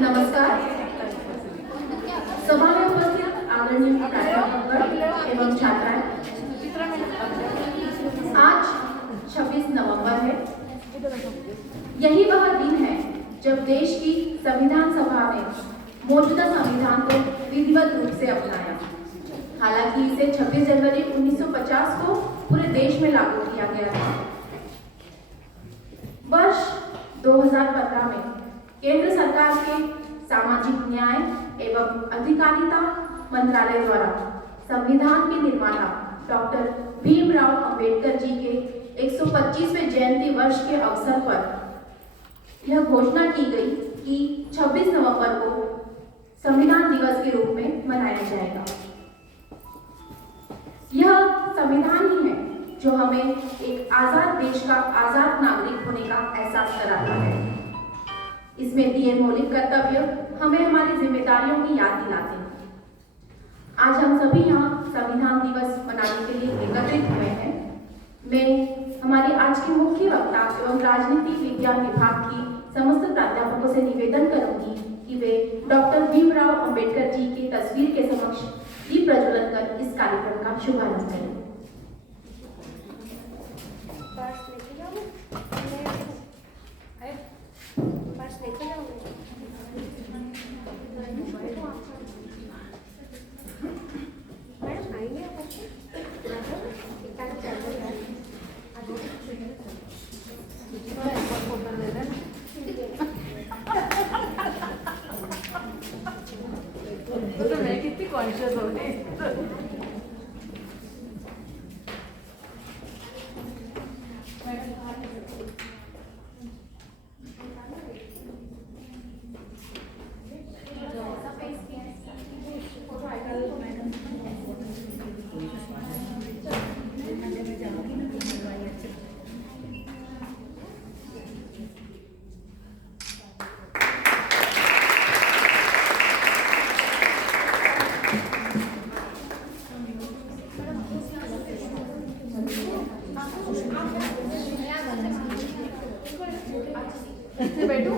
नमस्कार। सभा में उपस्थित आदरणीय प्राध्यापक एवं छात्राएं, आज 26 नवंबर है। यही वह दिन है जब देश की संविधान सभा ने मौजूदा संविधान को विधिवत रूप से अपनाया। हालांकि इसे 26 जनवरी 1950 को पूरे देश में लागू किया गया था। वर्ष 2015 में केंद्र सरकार के सामाजिक न्याय एवं अधिकारिता मंत्रालय द्वारा संविधान के निर्माता डॉक्टर भीमराव अंबेडकर जी के 125वें जयंती वर्ष के अवसर पर यह घोषणा की गई कि 26 नवंबर को संविधान दिवस के रूप में मनाया जाएगा। यह संविधान ही है जो हमें एक आजाद देश का आजाद नागरिक होने का एहसास कराता है। इसमें दिए मौलिक कर्तव्य हमें हमारी जिम्मेदारियों की याद दिलाते हैं। आज हम सभी यहाँ संविधान दिवस मनाने के लिए एकत्रित हुए हैं। मैं हमारी आज की मुख्य वक्ता एवं राजनीति विज्ञान विभाग की समस्त प्राध्यापकों से निवेदन करूंगी कि वे डॉक्टर भीमराव अंबेडकर जी की तस्वीर के समक्ष दीप प्रज्वलन कर इस कार्यक्रम का शुभारंभ करें। तो मैं कितनी कॉन्शियस हो गई। बैठो।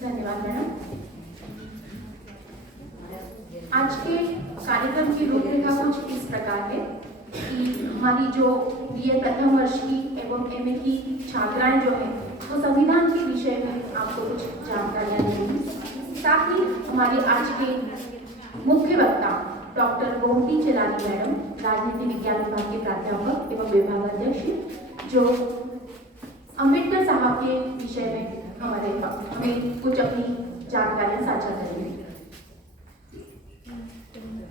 धन्यवाद मैडम। आज के कार्यक्रम की रूपरेखा कुछ इस प्रकार है कि हमारी जो बीए प्रथम वर्ष की एवं एमए की छात्राएं जो हैं वो संविधान के विषय में आपको कुछ जानकारियां देंगी। साथ ही हमारे आज के मुख्य वक्ता डॉक्टर गोमती चिरानी मैडम, राजनीति विज्ञान विभाग के प्राध्यापक एवं विभागाध्यक्ष, जो अंबेडकर साहब के विषय में हमें कुछ अपनी जानकारियां साझा करेंगे।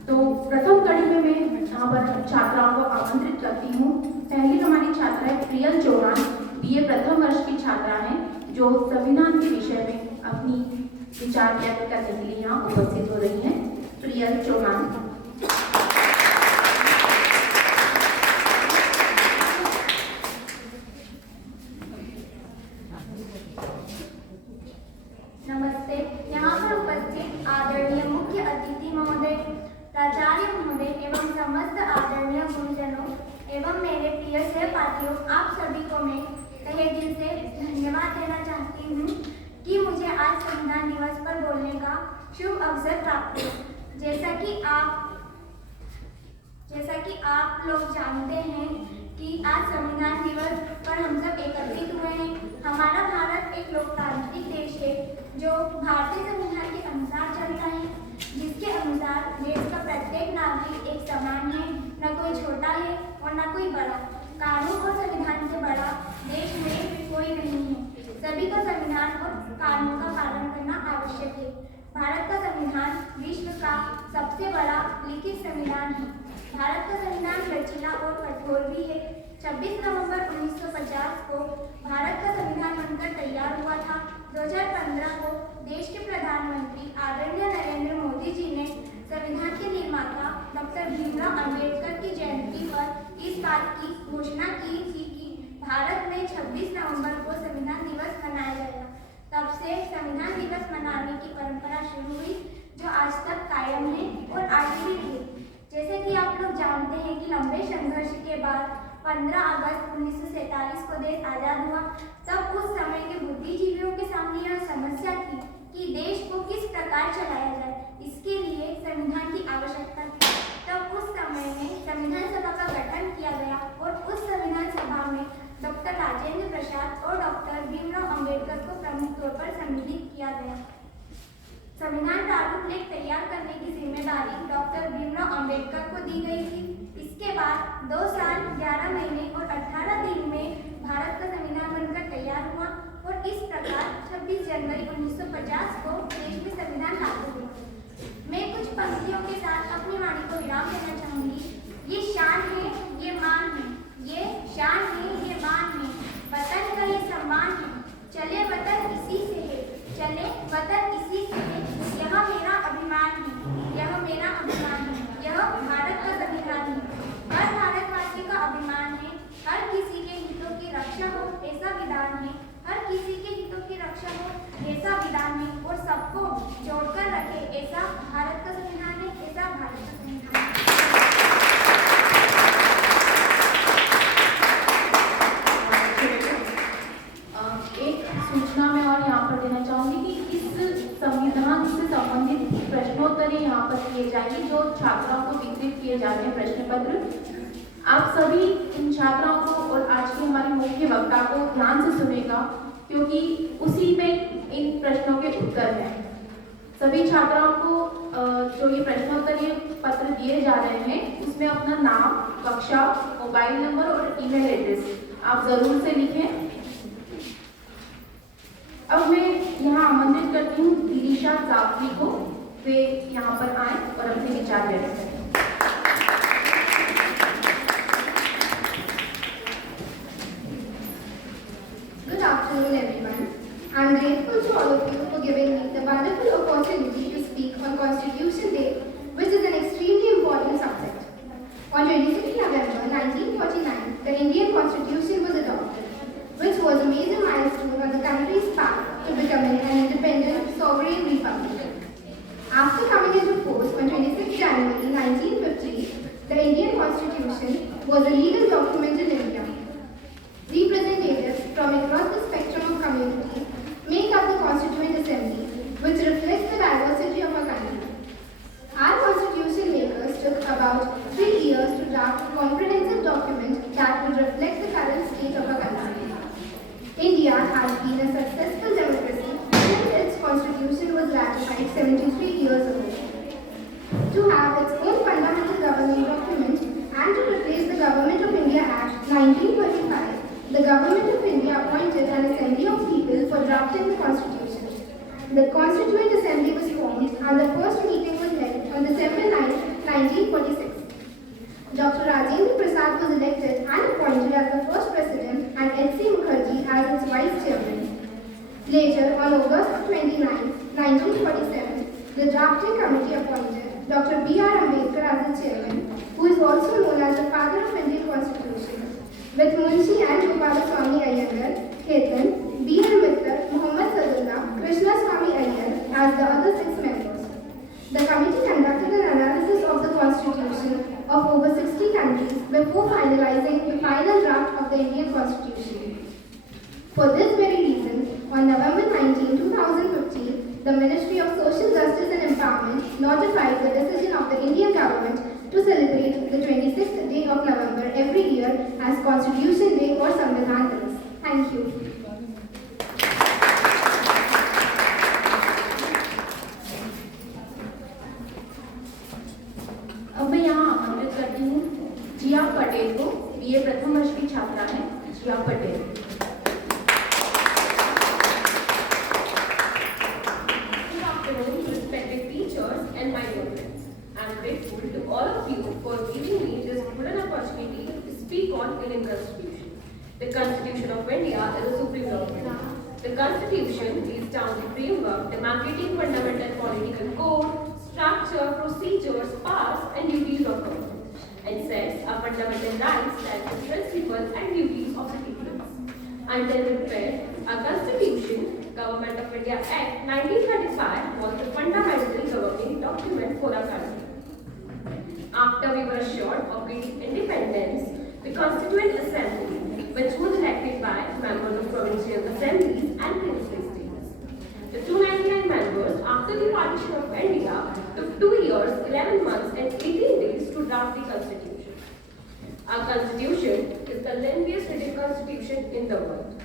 तो प्रथम कड़ी में मैं यहाँ पर छात्राओं को आमंत्रित करती हूँ। पहली हमारी छात्रा प्रियल चौहान, बीए प्रथम वर्ष की छात्रा हैं, जो संविधान के विषय में अपनी विचार व्यक्त करने के लिए यहाँ उपस्थित हो रही हैं। प्रियल चौहान। नमस्ते। यहाँ पर उपस्थित आदरणीय मुख्य अतिथि महोदय, प्राचार्य महोदय एवं समस्त आदरणीय गुरुजनों एवं मेरे प्रिय सहपाठियों, आप सभी को मैं तहे दिल से धन्यवाद देना चाहती हूँ कि मुझे आज संविधान दिवस पर बोलने का शुभ अवसर प्राप्त हुआ। जैसा कि आप लोग जानते हैं कि आज संविधान दिवस पर हम सब एकत्रित हुए हैं। हमारा भारत एक लोकतांत्रिक देश है जो भारतीय संविधान के अनुसार चलता है, जिसके अनुसार देश का प्रत्येक नागरिक एक समान है, न कोई छोटा है और न कोई बड़ा। कानून और संविधान से बड़ा देश में कोई नहीं है। सभी को संविधान और कानून का पालन करना आवश्यक है। भारत का संविधान विश्व का सबसे बड़ा लिखित संविधान है। भारत का संविधान लचीला और कठोर भी है। 26 नवंबर 1950 को भारत का संविधान बनकर तैयार हुआ था। 2015 को देश के प्रधानमंत्री आदरणीय नरेंद्र मोदी जी ने संविधान के निर्माता डॉक्टर भीमराव अंबेडकर की जयंती पर बात की घोषणा की थी कि भारत में 26 नवंबर को संविधान दिवस मनाया जाएगा। तब से संविधान दिवस मनाने की परंपरा शुरू हुई, जो आज तक कायम है और आगे भी है। जैसे कि आप लोग जानते हैं कि लंबे संघर्ष के बाद 15 अगस्त 1947 को देश आजाद हुआ। तब उस समय के बुद्धिजीवियों के सामने यह समस्या थी कि देश को किस प्रकार चलाया जाए, इसके लिए संविधान की आवश्यकता थी। तब उस समय में संविधान सभा का गठन किया गया और उस संविधान सभा में डॉक्टर राजेंद्र प्रसाद और डॉक्टर भीमराव अंबेडकर को प्रमुख तौर पर सम्मिलित किया गया। संविधान प्रारूप लेख तैयार करने की जिम्मेदारी डॉक्टर भीमराव अंबेडकर को दी गई थी। इसके बाद 2 साल 11 महीने और 18 दिन में भारत का संविधान बनकर तैयार हुआ और इस प्रकार 26 जनवरी 1950 को देश में संविधान लागू हुआ। मैं कुछ पंक्तियों के साथ अपनी वाणी को विराम देना चाहूंगी। ये शान है, ये मान है, ये शान है, ये मान है, वतन का ये सम्मान है, चले वतन इसी से है, चले वतन इसी से है, यह मेरा अभिमान है, यह मेरा अभिमान है, यह भारत का संविधान है, हर भारतवासी का अभिमान है, हर किसी के हितों की रक्षा हो ऐसा विधान है, हर किसी के हितों की रक्षा हो ऐसा विधान है और सबको जोड़कर रखे ऐसा भारत का संविधान है, ऐसा भारत का संविधान है। एक सूचना मैं और यहाँ पर देना चाहूँगी कि इस संविधान से संबंधित प्रश्नोत्तरी यहाँ पर किए जाएंगे, जो छात्राओं को वितरित किए जाते हैं प्रश्न पत्र। आप सभी इन छात्राओं को और आज की हमारी मुख्य वक्ता को ध्यान से सुनेगा, क्योंकि उसी में इन प्रश्नों के उत्तर हैं। सभी छात्राओं को जो ये प्रश्नोत्तरी पत्र दिए जा रहे हैं, उसमें अपना नाम, कक्षा, मोबाइल नंबर और ईमेल एड्रेस आप जरूर से लिखें। अब मैं यहाँ आमंत्रित करती हूँ दिलीशा जाफरी को, वे यहाँ पर आए और अपने विचार व्यक्त करें। Good afternoon, everyone. I am grateful to all of you for giving me the wonderful opportunity to speak on Constitution Day, which is an extremely important subject. On 26 November 1949, the Indian Constitution was adopted, which was a major milestone on the country's path to becoming an independent, sovereign republic. After coming into force on 26 January 1950, the Indian Constitution was a legal document in India. Representatives from across the spectrum of communities make up the Constituent Assembly, which reflects the diversity of our country. Our constitution makers took about 3 years to draft a comprehensive document that would reflect the current state of our country. India has been a successful democracy since its constitution was ratified 73 years ago. To have its own fundamental governing document and to replace the Government of India Act 1935, the Government of India appointed an assembly of people for drafting the constitution. The Constituent Assembly was formed and the first meeting was held on December 9, 1946. Dr. Rajendra Prasad was elected and appointed as the first president and H.C. Mukherjee as its vice chairman. Later, on August 29, 1947, the drafting committee appointed Dr. B.R. Ambedkar as the chairman, who is also known as the father of Indian Constitution, with Munshi and Gopalaswamy Iyengar, Ketan, B.L. Mittal, Muhammad Sadullah, Krishna Swamy Iyer as the other 6 members. The committee conducted an analysis of the constitution of over 60 countries before finalizing the final draft of the Indian Constitution. For this very reason, on November 19, 2015, the Ministry of Social Justice and Empowerment notified the decision of the Indian government to celebrate the 26th day of November every year as Constitution Day or Samvidhan Divas. Thank you. अब मैं यहाँ आमंत्रित करती हूँ जिया पटेल को, BA प्रथम वर्ष की छात्रा है जिया Patel. Good afternoon, respected teachers and my dear friends. I am grateful to all of you for giving me this golden opportunity to speak on Indian Constitution. The Constitution of India is a supreme document. The Constitution lays down the framework demarcating fundamental political code, structure, procedures, powers, and duties of government, and sets are fundamental rights that the principles and duties of citizens. Until prepared, our Constitution, Government of India Act 1935 was the fundamental governing document for our country. After we were assured of getting independence, the Constituent Assembly, which was elected by members of provincial assemblies and princely states. The 299 members, after the partition of India, took 2 years, 11 months and 18 days to draft the Constitution. Our Constitution is the lengthiest written Constitution in the world.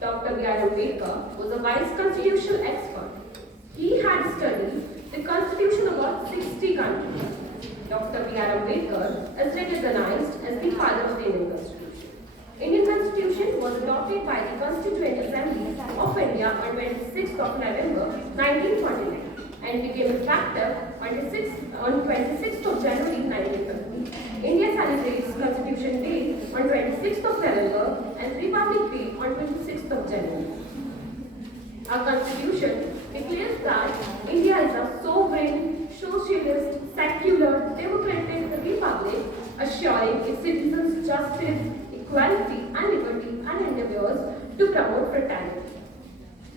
Dr. B.R. Ambedkar was a wise constitutional expert. He had studied the Constitution of about 60 countries. Dr. B.R. Ambedkar is recognized as the father of the Indian Constitution. Indian Constitution was adopted by the Constituent Assembly of India on 26th of November 1949 and became effective on 26th of January 1950. India celebrates Constitution Day on 26th of November and Republic Day on 26th of January. Our Constitution declares that India is a sovereign, socialist, secular, democratic republic, assuring its citizens justice, equality and liberty and endeavors to promote fraternity.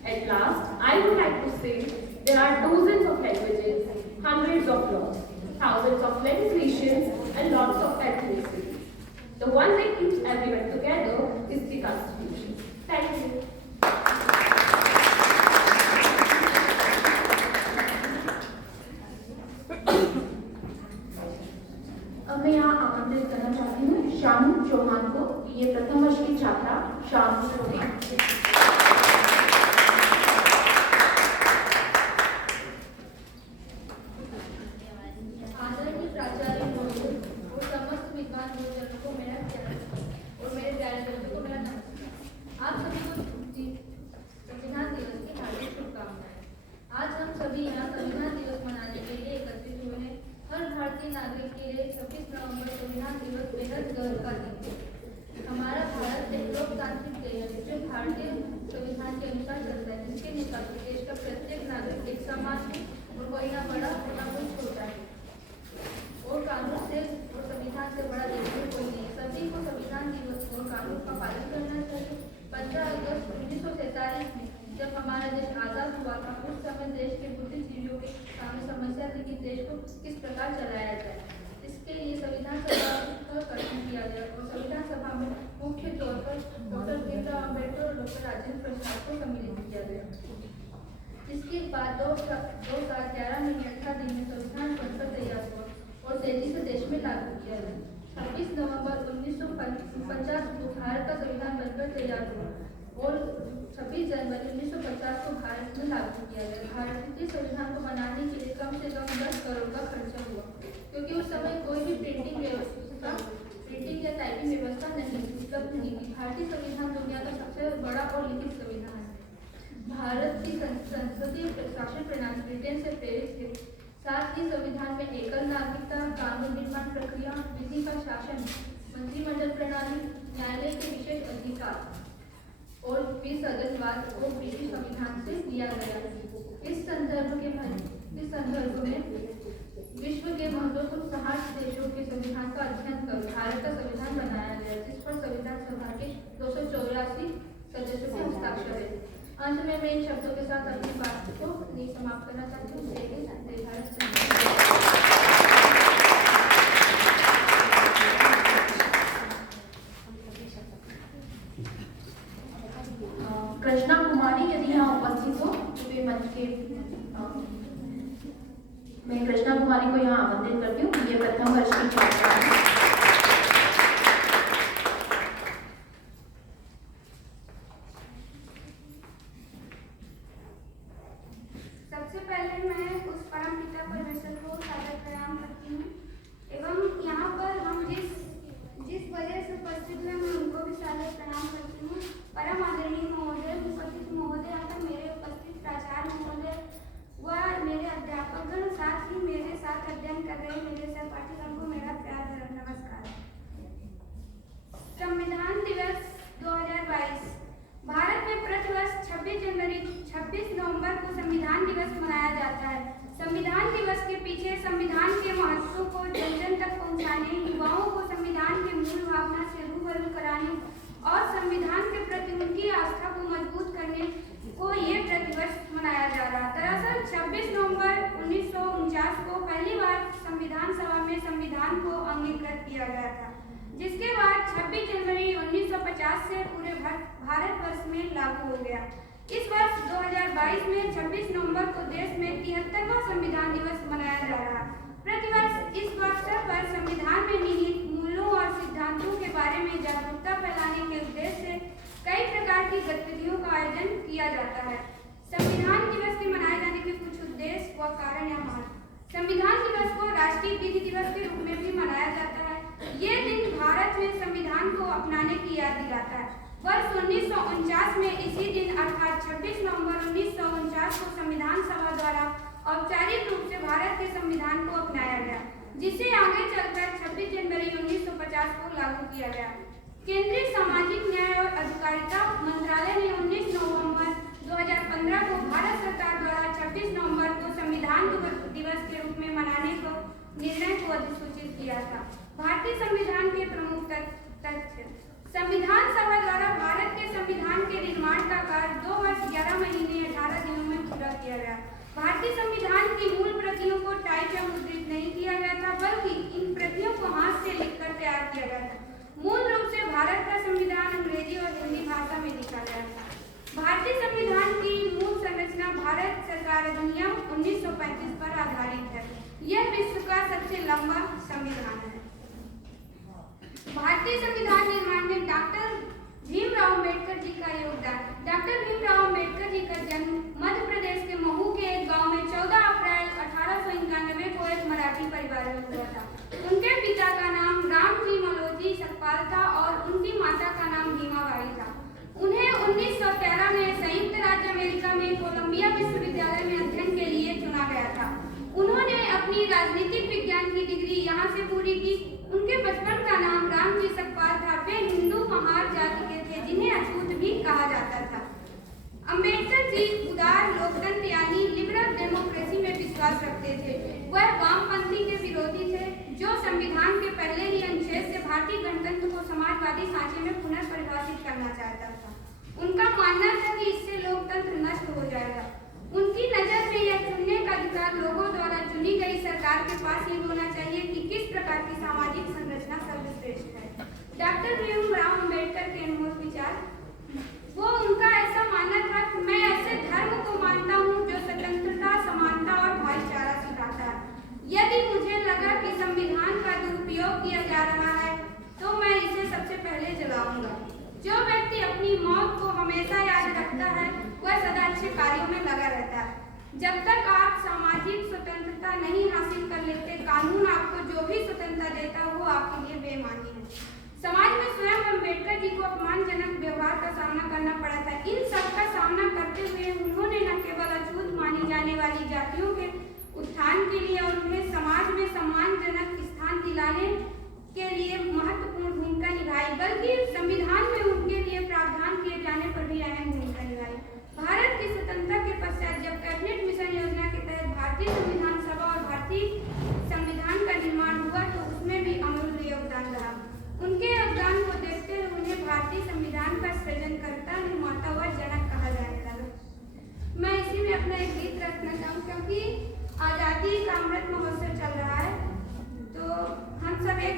At last, I would like to say there are dozens of languages, hundreds of laws, thousands of legislations and lots of ethnicities. The one that keeps everyone together is the Constitution. Thank you. अब मैं यहाँ आमंत्रित करना चाहती हूँ शानू चौहान को। ये प्रथम वर्ष की छात्रा शानू चौहान। आदरणीय प्राचार्य महोदय और समस्त विद्वान गुरुजनों को मेरा प्यार और मेरे प्यारे बच्चों को मेरा नमस्कार। आप सभी को संविधान दिवस की हार्दिक शुभकामनाएं। आज हम सभी यहाँ संविधान दिवस मनाने के लिए एकत्रित हुए हैं। हर भारतीय नागरिक के लिए 26 नवंबर संविधान दिवस बेहद गर्व का दिन है। हमारा भारत एक लोकतांत्रिक देश है जो भारतीय संविधान के अनुसार चलता है, जिसके मुताबिक देश का प्रत्येक नागरिक एक समान है और कोई ना बड़ा और ना कोई छोटा है और कानून से और संविधान से बड़ा देश में कोई नहीं। सभी को संविधान दिवस और कानून का पालन करना चाहिए। 15 अगस्त 1947 में जब हमारा देश आजाद हुआ था, उस समय देश के बुद्धिजीवियों के सामने समस्या थी कि देश को किस प्रकार चलाया जाए। इसके लिए संविधान सभा का गठन किया गया और संविधान सभा में मुख्य तौर पर डॉक्टर भीमराव अम्बेडकर और डॉक्टर राजेंद्र प्रसाद को सम्मिलित किया गया। इसके बाद 2011 में 18 दिन में संविधान बनकर तैयार हुआ और तेजी से देश में लागू किया गया। 26 नवंबर 1950 को भारत का संविधान बनकर तैयार हुआ और 26 जनवरी 1950 को भारत में लागू किया गया। भारतीय संविधान को बनाने के लिए कम से कम 10 करोड़ का खर्चा हुआ, क्योंकि उस समय कोई भी प्रिंटिंग या टाइपिंग व्यवस्था उपलब्ध नहीं थी। भारतीय संविधान दुनिया का सबसे बड़ा और लिखित संविधान है। भारत की संसदीय शासन प्रणाली ब्रिटेन से प्रेरित है। साथ ही संविधान में एकल नागरिकता, कानून निर्माण प्रक्रिया, विधि का शासन, मंत्रिमंडल प्रणाली, न्यायालय के विशेष अधिकार और विसर्जनवाद को ब्रिटिश संविधान से लिया गया। इस संदर्भ में विश्व के महत्वपूर्ण 60 देशों के संविधान का अध्ययन कर भारत का संविधान बनाया गया, जिस पर संविधान सभा के 284 सदस्यों के हस्ताक्षर है। अंत में मैं इन शब्दों के साथ अपनी बात को समाप्त करना चाहती हूँ। कृष्णा कुमारी यदि यहाँ उपस्थित हो तो वे मंच के मैं कृष्णा कुमारी को यहाँ आमंत्रित करती हूँ। ये प्रथम वर्ष की छात्रा है। सबसे पहले मैं उस परम पिता परमेश्वर को सादर प्रणाम करती हूँ एवं यहाँ पर हम जिस वजह से उपस्थित हुए मैं उनको भी सादर प्रणाम करती हूँ। परम आदरणीय महोदय, उपस्थित महोदय, आकर मेरे उपस्थित प्राचार्य महोदय व मेरे अध्यापकगण, साथ ही मेरे साथ अध्ययन कर रहे मेरे सहपाठीगण को मेरा प्यार किया गया था, जिसके बाद 26 जनवरी 1950 से पूरे भारतवर्ष में लागू हो गया। इस वर्ष 2022 में 26 नवंबर को देश में 73वां संविधान दिवस मनाया जा रहा है। प्रतिवर्ष इस अवसर पर संविधान में निहित मूल्यों और सिद्धांतों के बारे में जागरूकता फैलाने के उद्देश्य से कई प्रकार की गतिविधियों का आयोजन किया जाता है। संविधान दिवस के मनाए जाने के कुछ उद्देश्य व कारण यहाँ। संविधान दिवस को राष्ट्रीय विधि दिवस के रूप में भी मनाया जाता है। ये दिन भारत में संविधान को अपनाने की याद दिलाता है। वर्ष 1949 में इसी दिन अर्थात 26 नवंबर 1949 को संविधान सभा द्वारा औपचारिक रूप से भारत के संविधान को अपनाया गया, जिसे आगे चलकर 26 जनवरी 1950 को लागू किया गया। केंद्रीय सामाजिक न्याय और अधिकारिता मंत्रालय ने 19 नवंबर 2015 को भारत सरकार द्वारा 26 नवंबर को संविधान दिवस के रूप में मनाने को निर्णय को अधिसूचित किया था। भारतीय संविधान के प्रमुख तथ्य। संविधान सभा द्वारा भारत के संविधान के निर्माण का कार्य 2 वर्ष 11 महीने 18 दिनों में पूरा किया गया। भारतीय संविधान की मूल प्रतियों को टाइप या मुद्रित नहीं किया गया था, बल्कि इन प्रतियों को हाथ से लिखकर तैयार किया गया था। मूल रूप से भारत का संविधान अंग्रेजी और हिंदी भाषा में लिखा गया था। भारतीय संविधान की मूल संरचना भारत सरकार अधिनियम 1935 पर आधारित है। यह विश्व का सबसे लंबा संविधान है। भारतीय संविधान निर्माण में डॉक्टर भीमराव अम्बेडकर जी का योगदान। डॉक्टर भीमराव अम्बेडकर जी का जन्म मध्य प्रदेश के महू के एक गांव में 14 अप्रैल 1891 को एक मराठी परिवार में हुआ था। उनके पिता का नाम रामजी मलोजी सकपाल था और उनकी माता का नाम भीमाबाई था। उन्हें 1913 में संयुक्त राज्य अमेरिका में कोलंबिया विश्वविद्यालय में अध्ययन के लिए चुना गया था। उन्होंने अपनी राजनीतिक विज्ञान की डिग्री यहाँ से पूरी की। उनके बचपन का नाम रामजी सकपाल था। वे हिंदू महार जाति के थे, जिन्हें अछूत भी कहा जाता था। अम्बेडकर जी उदार लोकतंत्र यानी लिबरल डेमोक्रेसी में विश्वास रखते थे। वह वामपंथी के विरोधी थे, जो संविधान के पहले ही अनुच्छेद से भारतीय गणतंत्र को समाजवादी सांचे में पुनर्परिभाषित करना चाहता था। उनका मानना था कि इससे लोकतंत्र नष्ट हो जाएगा। उनकी नजर में यह चुनने का अधिकार लोगों द्वारा चुनी गई सरकार के पास ही होना चाहिए कि किस प्रकार की सामाजिक संरचना सर्वश्रेष्ठ है। डॉक्टर भीमराव अम्बेडकर के अनमोल विचार। वो उनका ऐसा मानना था कि मैं ऐसे धर्म को मानता हूँ जो स्वतंत्रता, समानता और भाईचारा सिखाता है। यदि मुझे लगा कि संविधान का दुरुपयोग किया जा रहा है तो मैं इसे सबसे पहले जलाऊंगा। जो व्यक्ति अपनी मौत को हमेशा याद रखता है वह सदा अच्छे कार्यों में लगा रहता है। जब तक आप सामाजिक स्वतंत्रता नहीं हासिल कर लेते, कानून आपको जो भी स्वतंत्रता देता है वो आपके लिए बेईमानी है। समाज में स्वयं अम्बेडकर जी को अपमानजनक व्यवहार का सामना करना पड़ा था। इन सब का सामना करते हुए उन्होंने न केवल अछूत मानी जाने वाली जातियों के उत्थान के लिए और उन्हें समाज में सम्मानजनक स्थान दिलाने के लिए महत्वपूर्ण भूमिका निभाई, बल्कि संविधान में उनके लिए प्रावधान किए जाने पर भी अहम भूमिका निभाई। भारत की स्वतंत्रता के पश्चात जब कैबिनेट मिशन योजना के तहत भारतीय संविधान सभा और भारतीय संविधान का निर्माण हुआ तो उसमें भी अमूल्य योगदान रहा। उनके योगदान को देखते हुए उन्हें भारतीय संविधान का सृजनकर्ता, निर्माता व जनक कहा जाने लगा। मैं इसी में अपना एक गीत रखना चाहूँ, क्योंकि आज़ादी का अमृत महोत्सव चल रहा है, तो हम सब एक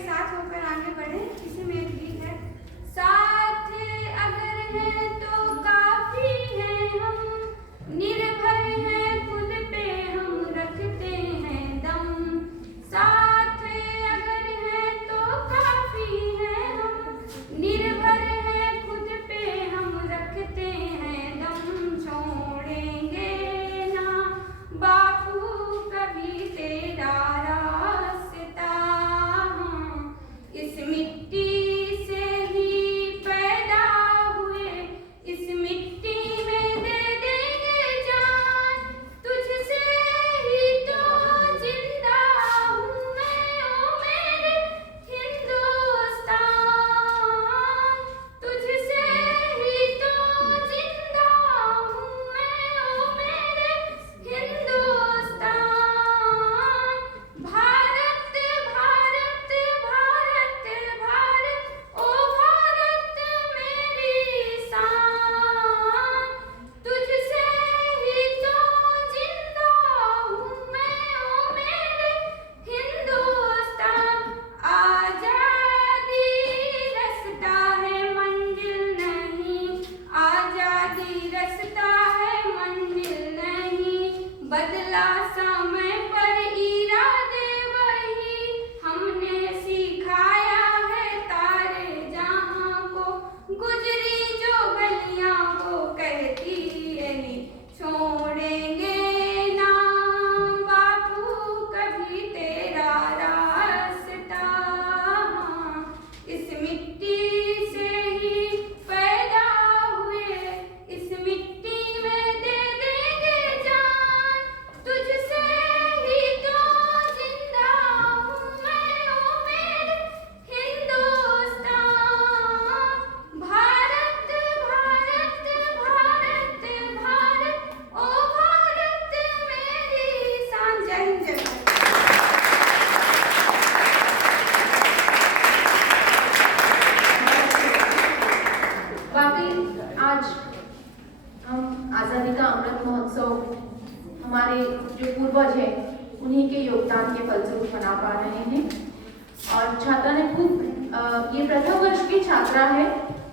हमारे जो पूर्वज हैं उन्हीं के योगदान के फलस्वरूप बना पा रहे हैं। और छात्रा ने खूब ये प्रथम वर्ष की छात्रा है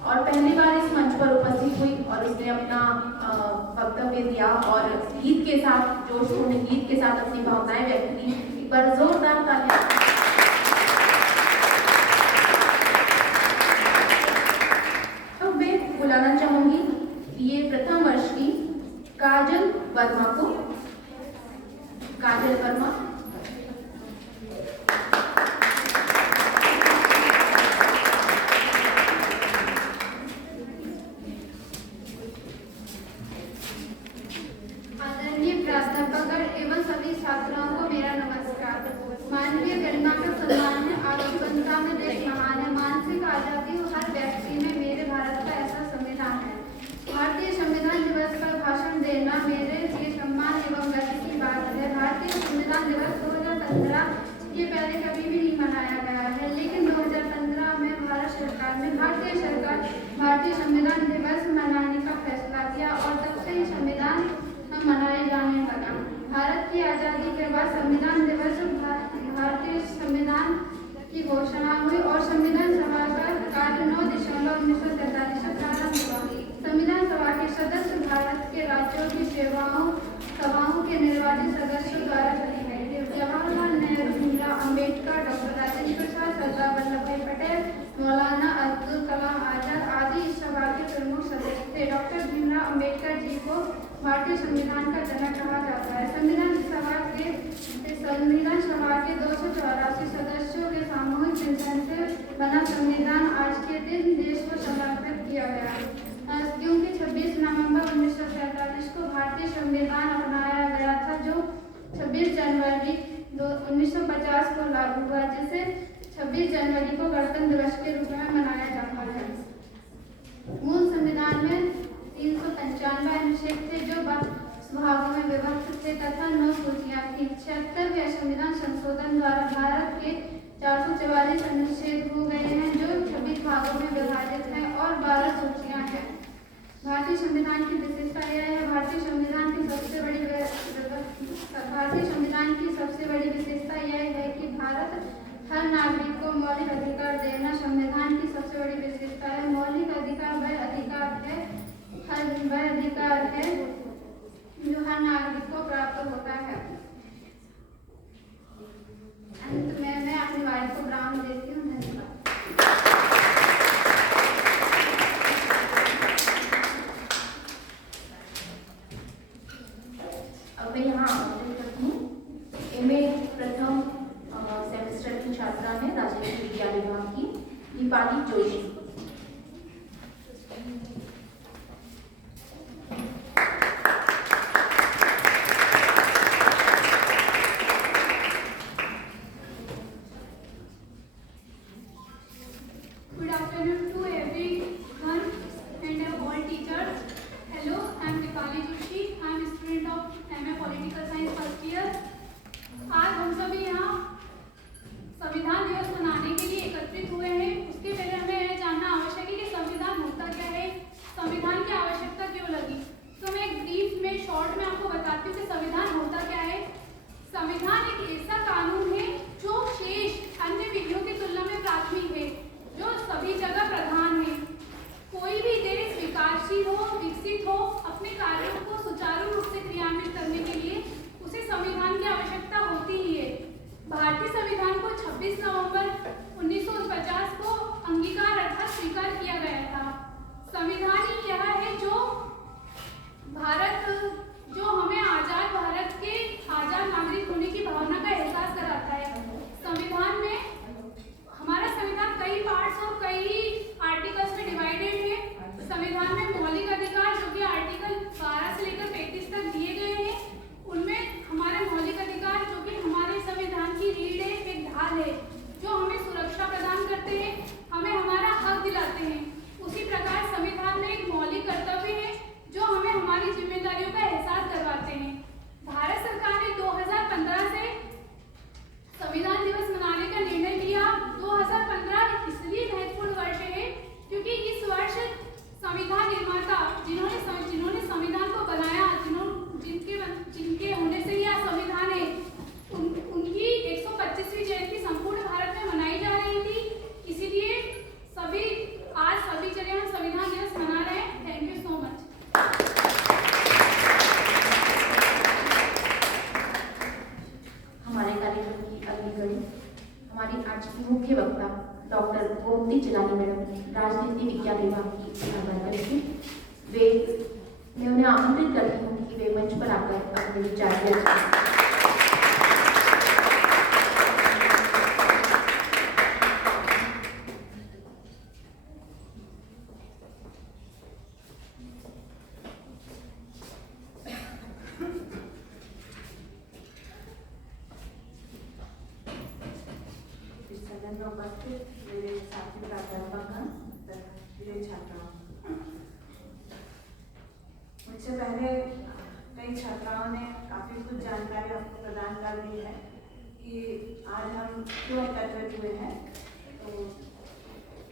और पहली बार इस मंच पर उपस्थित हुई और उसने अपना वक्तव्य दिया और गीत के साथ, जोशपूर्ण गीत के साथ अपनी भावनाएं व्यक्त की। एक बार जोरदार तालियां। तो मैं बुलाना चाहूंगी ये प्रथम वर्ष की काजल वर्मा को। काजल वर्मा। आदरणीय प्राध्यापक एवं सभी छात्राओं को मेरा नमस्कार। मानवीय गरिमा का सम्मान है, आपकी वंदना में देश महान है। मानसिक आजादी हर व्यक्ति में मेरे भारत का ऐसा संविधान है। भारतीय संविधान दिवस पर भाषण देना मेरे लिए सम्मान एवं गर्व की बात है। भारतीय संविधान दिवस 2015 के पहले कभी भी नहीं मनाया गया है, लेकिन 2015 में भारतीय सरकार भारतीय संविधान दिवस मनाने का फैसला किया और तब से ही संविधान मनाए जाने लगा। भारत की आज़ादी के बाद संविधान दिवस भारतीय संविधान की घोषणा हुई और संविधान सभा का कार्य 9 दिसंबर 1943 से प्रारंभ हुआ। संविधान सभा के सदस्य भारत के राज्यों की सभाओं के निर्वाचित सदस्यों द्वारा चुने गए थे। जवाहरलाल नेहरू, भीमराव अम्बेडकर, डॉक्टर राजेंद्र प्रसाद, सरदार वल्लभ भाई पटेल, मौलाना अब्दुल कलाम आजाद आदि इस सभा के प्रमुख सदस्य थे। डॉक्टर भीमराव अम्बेडकर जी को भारतीय संविधान का जनक कहा जाता है। संविधान सभा के 284 सदस्यों के सामूहिक चिंतन से बना संविधान आज के दिन देश को समर्पित किया गया, क्योंकि 26 नवंबर 1947 को भारतीय संविधान अपनाया गया था, जो 26 जनवरी 1950 को लागू हुआ, जिसे 26 जनवरी को गणतंत्र दिवस के रूप में मनाया जाता है। मूल संविधान में 395 अनुच्छेद थे जो भागों में विभक्त थे तथा 9 सूचियां थी। 76वें संविधान संशोधन द्वारा भारत के 444 अनुच्छेद हो गए हैं, जो 26 भागों में विभाजित हैं और 12 सूचियां हैं। भारतीय संविधान की विशेषता यह है, भारतीय संविधान की सबसे बड़ी विशेषता यह है कि भारत हर नागरिक को मौलिक अधिकार देना संविधान की सबसे बड़ी विशेषता है। मौलिक अधिकार वह अधिकार है जो हर नागरिक को प्राप्त होता है। अंत में मैं अपनी वाणी को विराम देती हूँ। धन्यवाद। अब मैं यहाँ आमंत्रित करती हूँ एमए प्रथम सेमेस्टर की छात्रा है राजनीति विज्ञान विभाग की Deepali Joshi. Good afternoon to everyone and all teachers. Hello, I am Dipali Joshi. I am a student of MA Political Science first year. आज हम सभी यहाँ संविधान दिवस मनाने के लिए एकत्रित हुए हैं। उसके पहले हमें यह जानना आवश्यक है कि संविधान होता क्या है, गोमती चिलानी मैडम राजनीति विज्ञान विभाग की छात्रा थी। मैं उन्हें आमंत्रित करती हूँ कि वे मंच पर आकर अपने विचार व्यक्त उपस्थित मेरे साथी प्राध्यापकगण तथा मेरे छात्राओं, मुझसे पहले कई छात्राओं ने काफ़ी कुछ जानकारी आपको प्रदान कर दी है कि आज हम क्यों एकत्रित हुए हैं। तो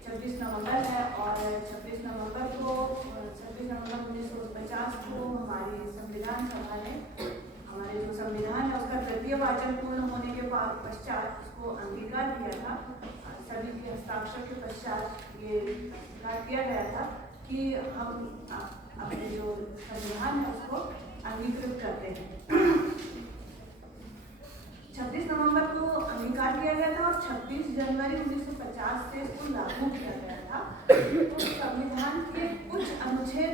26 नवंबर है और 26 नवंबर 1949 को हमारी संविधान सभा ने हमारे जो संविधान है उसका तृतीय वाचन पूर्ण होने के पश्चात उसको अंगीकार किया था। सभी के हस्ताक्षर के पश्चात ये अंगीकार किया गया था कि हम अपने जो संविधान है उसको अंगीकृत करते हैं। 26 नवंबर को अंगीकार किया गया था और 26 जनवरी 1950 से इसको लागू किया गया था। तो संविधान के कुछ अनुच्छेद,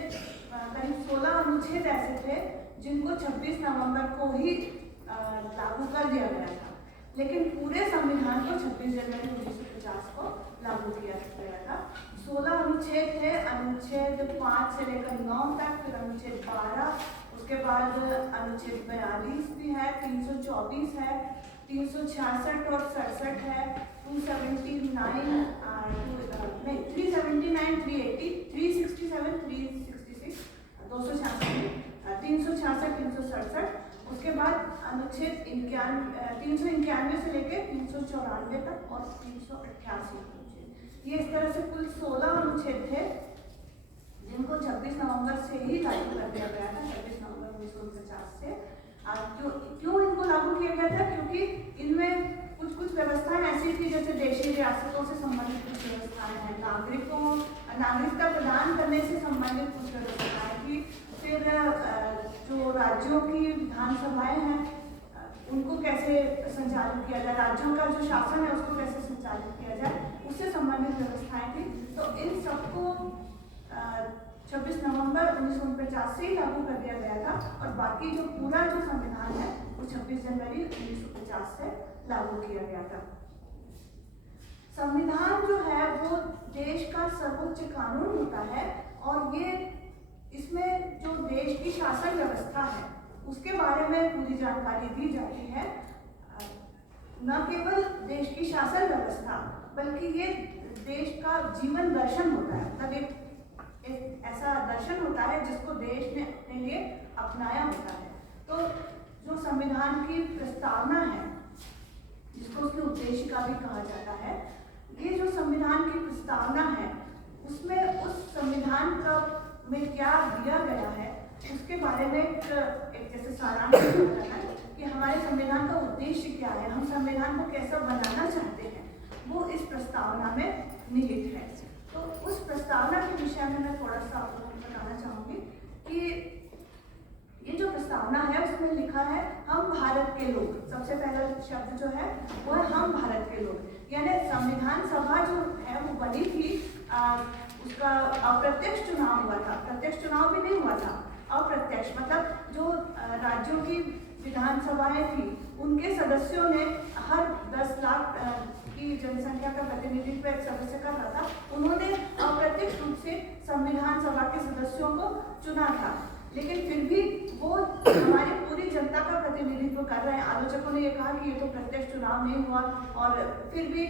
करीब 16 अनुच्छेद ऐसे थे जिनको 26 नवंबर को ही लागू कर दिया गया था, लेकिन पूरे संविधान को 26 जनवरी 1950 को लागू किया गया था। 16 अनुच्छेद थे, अनुच्छेद 5 से लेकर 9 तक, फिर अनुच्छेद 12, उसके बाद अनुच्छेद 42 भी है, 324 है, 366 और 67 है, 279 379, 380, 367, 366, 266, 366, 367। उसके बाद अनुच्छेद 391 से लेकर 394 तक और 388 अनुच्छेद। ये इस तरह से कुल 16 अनुच्छेद थे जिनको 26 नवंबर से ही लागू कर दिया गया था। 26 नवंबर 1949 से क्यों इनको लागू किया गया था? क्योंकि इनमें कुछ व्यवस्थाएं ऐसी थी जैसे देशी रियासतों से संबंधित कुछ व्यवस्थाएं हैं, नागरिकता प्रदान करने से संबंधित कुछ व्यवस्थाएं थी, फिर जो राज्यों की विधानसभाएं हैं उनको कैसे संचालित किया जाए, राज्यों का जो शासन है उसको कैसे संचालित किया जाए, उससे संबंधित व्यवस्थाएं थी। तो इन सबको 26 नवंबर 1949 से ही लागू कर दिया गया था और बाकी जो पूरा जो संविधान है वो 26 जनवरी 1950 से लागू किया गया था। संविधान जो है वो देश का सर्वोच्च कानून होता है और ये इसमें जो देश की शासन व्यवस्था है उसके बारे में पूरी जानकारी दी जाती है। न केवल देश की शासन व्यवस्था बल्कि ये देश का जीवन दर्शन होता है, मतलब एक ऐसा दर्शन होता है जिसको देश ने अपने लिए अपनाया होता है। तो जो संविधान की प्रस्तावना है जिसको उसकी उद्देशिका भी कहा जाता है, ये जो संविधान की प्रस्तावना है उसमें उस संविधान का में क्या दिया गया है उसके बारे में एक जैसे सारांश दिया है कि हमारे संविधान का उद्देश्य क्या है, हम संविधान को कैसा बनाना चाहते हैं, वो इस प्रस्तावना में निहित है। तो उस प्रस्तावना के विषय में मैं थोड़ा सा आप लोगों को बताना चाहूँगी कि ये जो प्रस्तावना है उसमें लिखा है हम भारत के लोग। सबसे पहला शब्द जो है वो है हम भारत के लोग, यानी संविधान सभा जो है वो बनी थी, उसका अप्रत्यक्ष चुनाव हुआ था, प्रत्यक्ष चुनाव भी नहीं हुआ था, अप्रत्यक्ष मतलब जो राज्यों की विधानसभाएं थी उनके सदस्यों ने हर 10 लाख की जनसंख्या का प्रतिनिधित्व एक सदस्य कर रहा था, उन्होंने अप्रत्यक्ष रूप से संविधान सभा के सदस्यों को चुना था। लेकिन फिर भी वो हमारी पूरी जनता का प्रतिनिधित्व कर रहे हैं। आलोचकों ने ये कहा कि ये तो प्रत्यक्ष चुनाव नहीं हुआ और फिर भी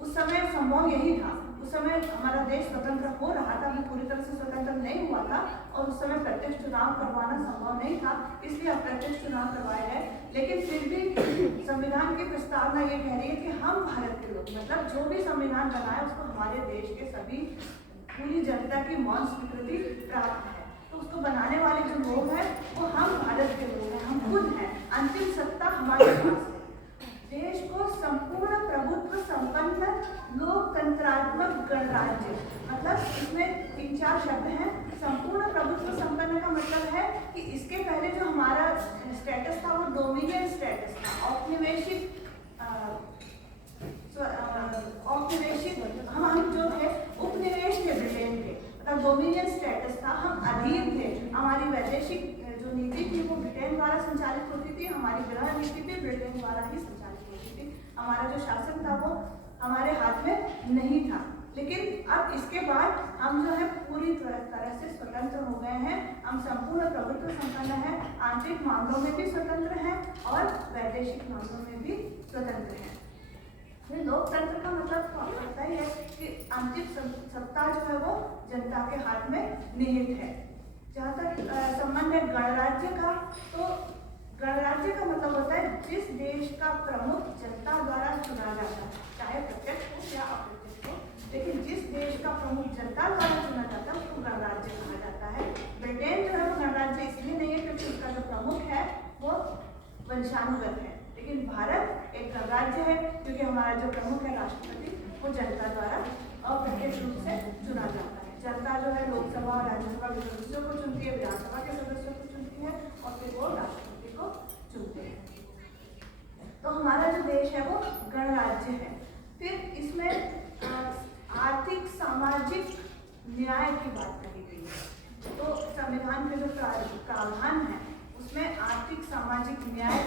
उस समय संभव यही था। उस समय हमारा देश स्वतंत्र हो रहा था, अभी पूरी तरह से स्वतंत्र नहीं हुआ था और उस समय प्रत्यक्ष चुनाव करवाना संभव नहीं था, इसलिए अप्रत्यक्ष चुनाव करवाए गए। लेकिन फिर भी संविधान की प्रस्तावना ये कह रही है कि हम भारत के लोग, मतलब जो भी संविधान बनाए उसको हमारे देश के सभी पूरी जनता की मौन स्वीकृति प्राप्त है। तो उसको बनाने वाले जो लोग हैं वो हम भारत के लोग हैं, हम खुद हैं, अंतिम सत्ता हमारे पास है। देश को संपूर्ण प्रभुत्व संपन्न लोकतंत्रात्मक गणराज्य, मतलब इसमें 3-4 शब्द हैं। संपूर्ण प्रभुत्व संपन्न का मतलब है कि इसके पहले जो हमारा स्टेटस था वो डोमिनियन स्टेटस था, औपनिवेशिक हम जो हमारा जो शासन था वो हमारे हाथ में नहीं था। लेकिन अब इसके बाद हम जो है पूरी तरह से स्वतंत्र हो गए हैं। हम संपूर्ण प्रभुत्व संपन्न हैं, आंतरिक मामलों में भी स्वतंत्र हैं और वैदेशिक मामलों में भी स्वतंत्र हैं। ये लोकतंत्र का मतलब तो आपको पता ही है कि आंतरिक सत्ता जो है वो जनता के हाथ में निहित है। जहाँ तक संबंध है गणराज्य का, तो गणराज्य का मतलब होता है जिस देश का प्रमुख जनता द्वारा चुना जाता है, चाहे प्रत्यक्ष हो या अप्रत्यक्ष हो, लेकिन जिस देश का प्रमुख जनता द्वारा चुना जाता है उसको गणराज्य कहा जाता है। ब्रिटेन जो है वो गणराज्य इसलिए नहीं है क्योंकि उसका जो प्रमुख है वो वंशानुगत है, लेकिन भारत एक गणराज्य है क्योंकि हमारा जो प्रमुख है राष्ट्रपति वो जनता द्वारा अप्रत्यक्ष रूप से चुना जाता है। जनता जो है लोकसभा और राज्यसभा के सदस्यों को चुनती है, विधानसभा के सदस्यों को चुनती है और फिर वो राष्ट्रपति को चुनते हैं। तो हमारा जो देश है वो गणराज्य है। फिर इसमें आर्थिक सामाजिक न्याय की बात कही गई है। तो संविधान के जो प्रावधान है उसमें आर्थिक सामाजिक न्याय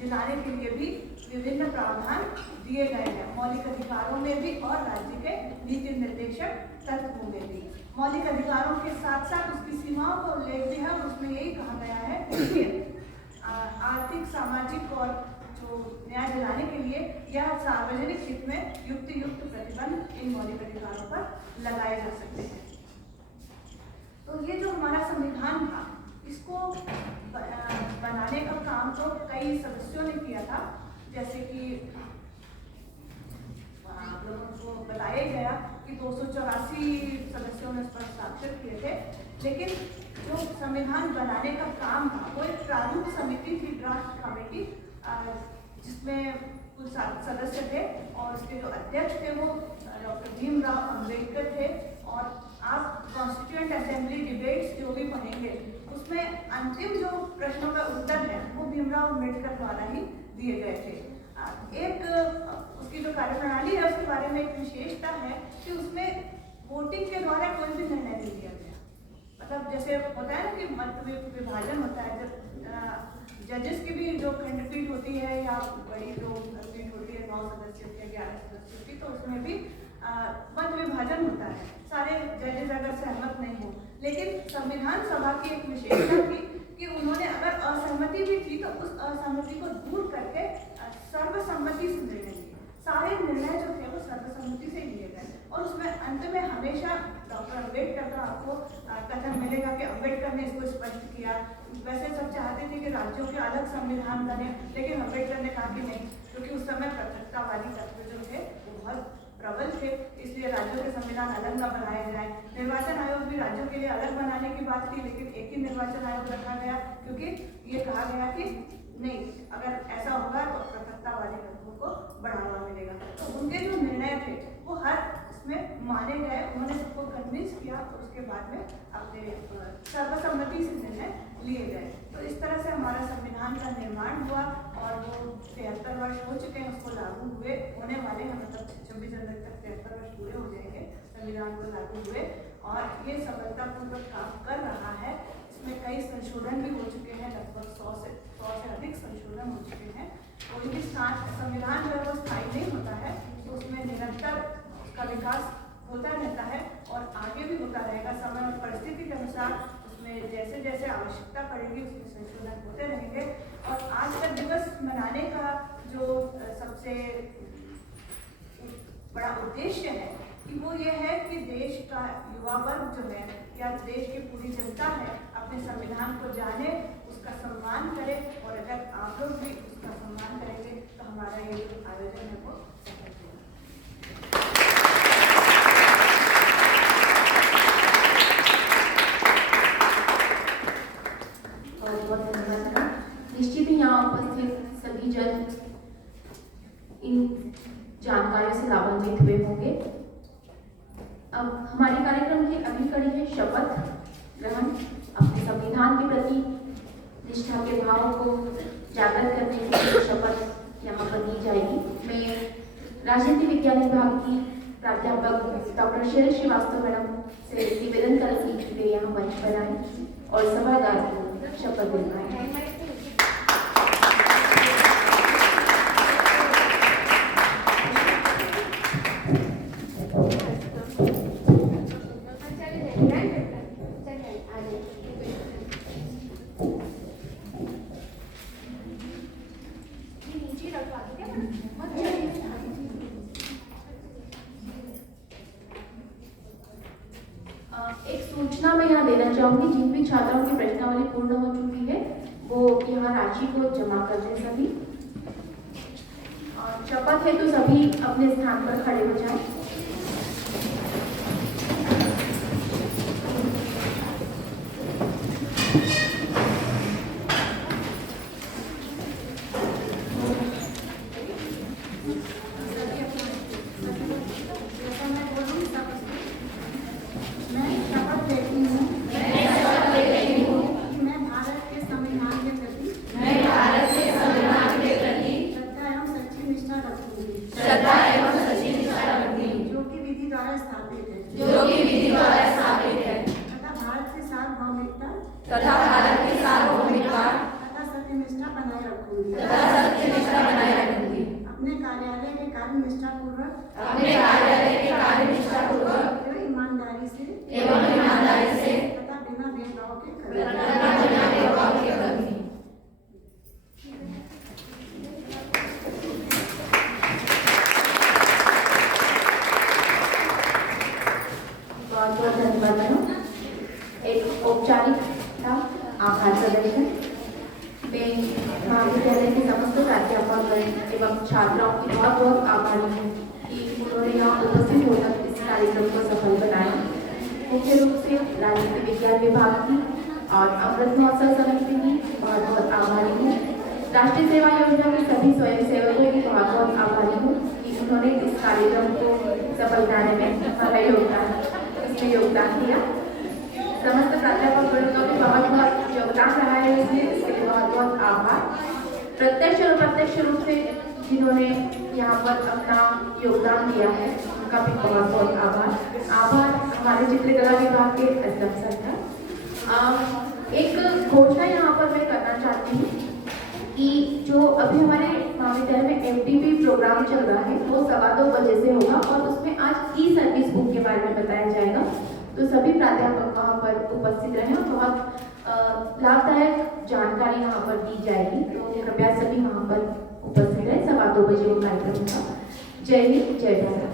दिलाने के लिए भी विभिन्न प्रावधान दिए गए हैं, मौलिक अधिकारों में भी और राज्य के नीति निर्देशक तत्वों में भी। मौलिक अधिकारों के साथ साथ उसकी सीमाओं का उल्लेख भी है और उसमें यही कहा गया है कि आर्थिक सामाजिक और जो न्याय दिलाने के लिए यह सार्वजनिक हित में युक्त प्रतिबंध इन मौलिक अधिकारों पर लगाए जा सकते हैं। तो ये जो हमारा संविधान था इसको बनाने का काम तो कई सदस्यों ने किया था, जैसे कि आप लोगों को बताया गया कि 284 सदस्यों ने इस पर हस्ताक्षर किए थे। लेकिन जो संविधान बनाने का काम था वो एक प्रारूप समिति थी, ड्राफ्ट कमेटी, जिसमें कुछ सदस्य थे और उसके जो अध्यक्ष थे वो डॉक्टर भीमराव अंबेडकर थे। और आप कॉन्स्टिट्यूएंट असेंबली डिबेट्स जो भी पढ़ेंगे उसमें अंतिम जो प्रश्नों का उत्तर है वो भीमराव अंबेडकर द्वारा ही दिए गए थे। एक उसकी जो कार्यप्रणाली है उसके बारे में एक विशेषता है कि उसमें वोटिंग के द्वारा कोई भी निर्णय नहीं लिया गया। मतलब जैसे होता है ना कि मत विभाजन होता है, जब जजेस की भी जो खंडपीठ होती है या बड़ी जो पीठ होती है 9 सदस्यों की 11 सदस्यों की, तो उसमें भी मत विभाजन होता है, सारे जजेस अगर सहमत नहीं हो। लेकिन संविधान सभा की एक विशेषता थी कि उन्होंने अगर असहमति भी थी तो उस असहमति को दूर करके सर्वसम्मति से निर्णय लिए। सारे निर्णय जो थे वो सर्वसम्मति से लिए गए और उसमें अंत में हमेशा डॉक्टर अम्बेडकर का आपको कथन मिलेगा कि अम्बेडकर ने इसको स्पष्ट किया। वैसे सब चाहते थे कि राज्यों के अलग संविधान बने, लेकिन अम्बेडकर ने कहा कि नहीं, क्योंकि उस समय पृथकतावादी तत्व जो थे वो बहुत प्रबल थे, इसलिए राज्यों के संविधान अलग न बनाए जाए। निर्वाचन आयोग भी राज्यों के लिए अलग बनाने की बात थी, लेकिन एक ही निर्वाचन आयोग रखा गया क्योंकि ये कहा गया कि नहीं, अगर ऐसा होगा तो पृथकतावादी तत्वों को बढ़ावा मिलेगा। तो उनके जो निर्णय थे वो हर इसमें माने गए, उन्होंने सबको कन्विंस किया और उसके बाद में अपने सर्वसम्मति से निर्णय लिए गए। तो इस तरह से हमारा संविधान का निर्माण हुआ और वो 73 वर्ष हो चुके हैं, उसको लागू हुए होने वाले हैं, मतलब 26 जनवरी तक 73 वर्ष पूरे हो जाएंगे संविधान को लागू हुए और ये सफलतापूर्वक काम कर रहा है। इसमें कई संशोधन भी हो चुके हैं, लगभग 100 से अधिक संशोधन हो चुके हैं। कोई भी संविधान जब वो स्थायी नहीं होता है तो उसमें निरंतर उसका विकास होता रहता है और आगे भी होता रहेगा। समय और परिस्थिति के अनुसार उसमें जैसे जैसे आवश्यकता पड़ेगी उसमें संशोधन होते रहेंगे। और आज का दिवस मनाने का जो सबसे बड़ा उद्देश्य है कि वो ये है कि देश का युवा वर्ग जो है या देश की पूरी जनता है अपने संविधान को जाने, उसका सम्मान करे और अगर आप लोग भी उसका सम्मान करेंगे तो हमारा ये जो आयोजन है वो सफल होगा। बहुत धन्यवाद। निश्चित ही यहाँ उपस्थित सभी जन इन जानकारियों से लाभान्वित हुए होंगे। अब हमारे कार्यक्रम की अगली कड़ी है शपथ ग्रहण। अपने संविधान के प्रति निष्ठा के भाव को जागृत करने के लिए शपथ यहाँ पर दी जाएगी। मैं राजनीति विज्ञान विभाग की प्राध्यापक डॉक्टर शेर श्रीवास्तव मैडम से निवेदन करूंगी कि वे यहाँ मंच पर आए और सभागार को शपथ दिलवाएं। एक सूचना मैं यहाँ देना चाहूँगी, जिन भी छात्राओं की प्रश्नावली पूर्ण हो चुकी है वो यहाँ राशि को जमा कर दें सभी। और शपथ है तो सभी अपने स्थान पर खड़े हो जाएं। मैं शपथ लेती हूँ कि मैं भारत के संविधान के प्रति श्रद्धा एवं सच्ची निष्ठा रखूंगी जो कि विधि द्वारा स्थापित है तथा भारत की सार्वभौमिकता तथा सत्यनिष्ठा बनाए रखूंगी अपने कार्यालय के कार्य निष्ठापूर्वक एवं ईमानदारी से तथा बिना भेदभाव के करूंगी। बहुत बहुत धन्यवाद मैडम। एक औपचारिकता आभार प्रदर्शन में महाविद्यालय के समस्त प्राध्यापक एवं छात्राओं की बहुत बहुत आभारी हूँ कि उन्होंने यहाँ उपस्थित होकर इस कार्यक्रम को सफल बनाया। मुख्य रूप से राजनीति विज्ञान विभाग की और अमृत महोत्सव समिति की बहुत बहुत आभारी हूँ। राष्ट्रीय सेवा योजना के सभी स्वयंसेवकों की बहुत बहुत आभारी हूँ कि उन्होंने इस कार्यक्रम को सफल बनाने में हमारा योगदान दिया। समस्त प्राध्यापक वृंदों ने बहुत बहुत योगदान रहा है इसमें, इसके लिए बहुत बहुत आभार। प्रत्यक्ष और अप्रत्यक्ष रूप से जिन्होंने यहाँ पर अपना योगदान दिया है उनका भी बहुत बहुत आभार। हमारे चित्रकला विभाग के असलम सर का। एक घोषणा यहाँ पर मैं करना चाहती हूँ कि जो अभी हमारे महाविद्यालय में MDP प्रोग्राम चल रहा है वो 2:15 बजे से होगा और उसमें आज ई-सर्विस बुक के बारे में बताया जाएगा। तो सभी प्राध्यापक वहाँ पर उपस्थित रहें और बहुत लाभदायक जानकारी यहाँ पर दी जाएगी, तो कृपया सभी वहाँ पर उपस्थित रहें। 2:15 बजे वो कार्यक्रम होगा। जय हिंद, जय भारत।